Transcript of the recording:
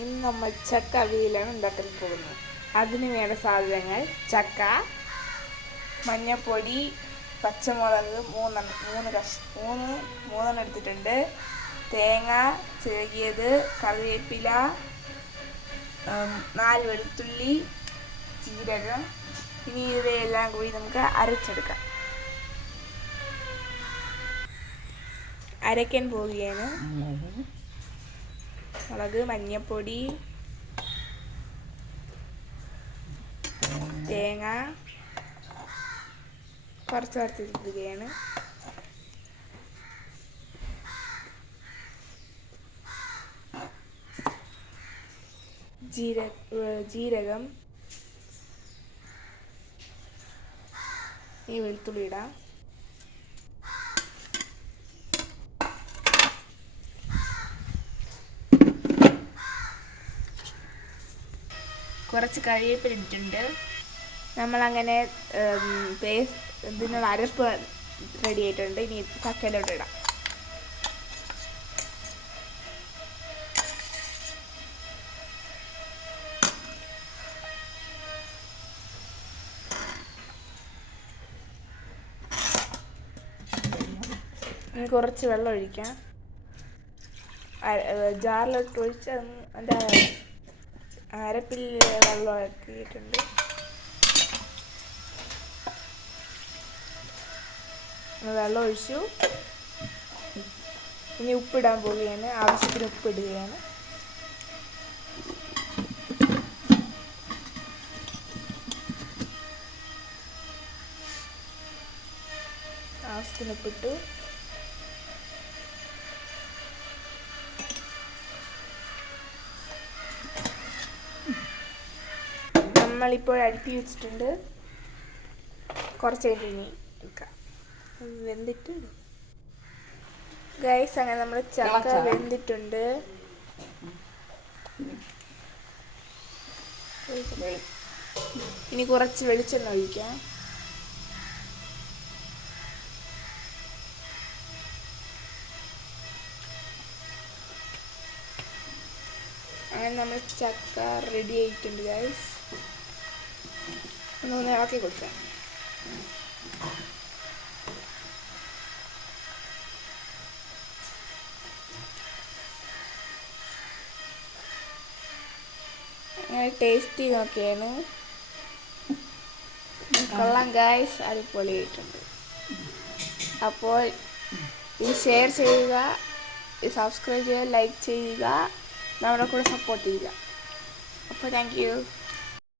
ഇന്ന് നമ്മൾ ചക്ക അവിയലാണ് ഉണ്ടാക്കാൻ പോകുന്നത്. അതിന് വേണ്ട സാധനങ്ങൾ: ചക്ക, മഞ്ഞൾപ്പൊടി, പച്ചമുളക് മൂന്നെണ്ണം എടുത്തിട്ടുണ്ട്, തേങ്ങ ചിരകിയത്, കറിവേപ്പില, 4 വെളുത്തുള്ളി, ജീരകം. ഇനി ഇവയെല്ലാം കൂടി നമുക്ക് അരച്ചെടുക്കാം. അരയ്ക്കാൻ പോവുകയാണ്. മുളക്, മഞ്ഞൾപ്പൊടി, തേങ്ങ കുറച്ച് വറുത്തിടുകയാണ്. ജീരകം, ഈ വെളുത്തുള്ളി ഇടാം. കുറച്ച് കറിവേപ്പില ഇട്ടിട്ടുണ്ട്. നമ്മളങ്ങനെ ഇതിന് അരപ്പ് റെഡി ആയിട്ടുണ്ട്. ഇനി ചക്കയിലോട്ട് ഇടാം. ഇനി കുറച്ച് വെള്ളം ഒഴിക്കാം. ജാറിലോട്ട് ഒഴിച്ച് അതിൻ്റെ അരപ്പിൽ വെള്ളം ആക്കിയിട്ടുണ്ട്. വെള്ളം ഒഴിച്ചു. ഇനി ഉപ്പിടാൻ പോവുകയാണ്. ആവശ്യത്തിന് ഉപ്പിടുകയാണ്. ആവശ്യത്തിന് ഉപ്പിട്ടു. നമ്മളിപ്പോൾ അടുപ്പി വെച്ചിട്ടുണ്ട്. കുറച്ച് കഴിഞ്ഞ് എടുക്കാം. വെന്തിട്ട് ഗൈസ്, അങ്ങനെ നമ്മൾ ചക്ക വെന്തിട്ടുണ്ട്. ഇനി കുറച്ച് വെളിച്ചെണ്ണ ഒഴിക്കാം. അങ്ങനെ നമ്മൾ ചക്ക റെഡി ആയിട്ടുണ്ട് ഗൈസ്. ഒന്ന് ഇളക്കി കൊടുക്കാം. അങ്ങനെ ടേസ്റ്റ് നോക്കിയാണ്. കൊള്ളാം ഗൈസ്, അടിപൊളിയായിട്ടുണ്ട്. അപ്പോൾ ഇത് ഷെയർ ചെയ്യുക, സബ്സ്ക്രൈബ് ചെയ്യുക, ലൈക്ക് ചെയ്യുക, നമ്മുടെ കൂടെ സപ്പോർട്ട് ചെയ്യുക. അപ്പോൾ താങ്ക് യു.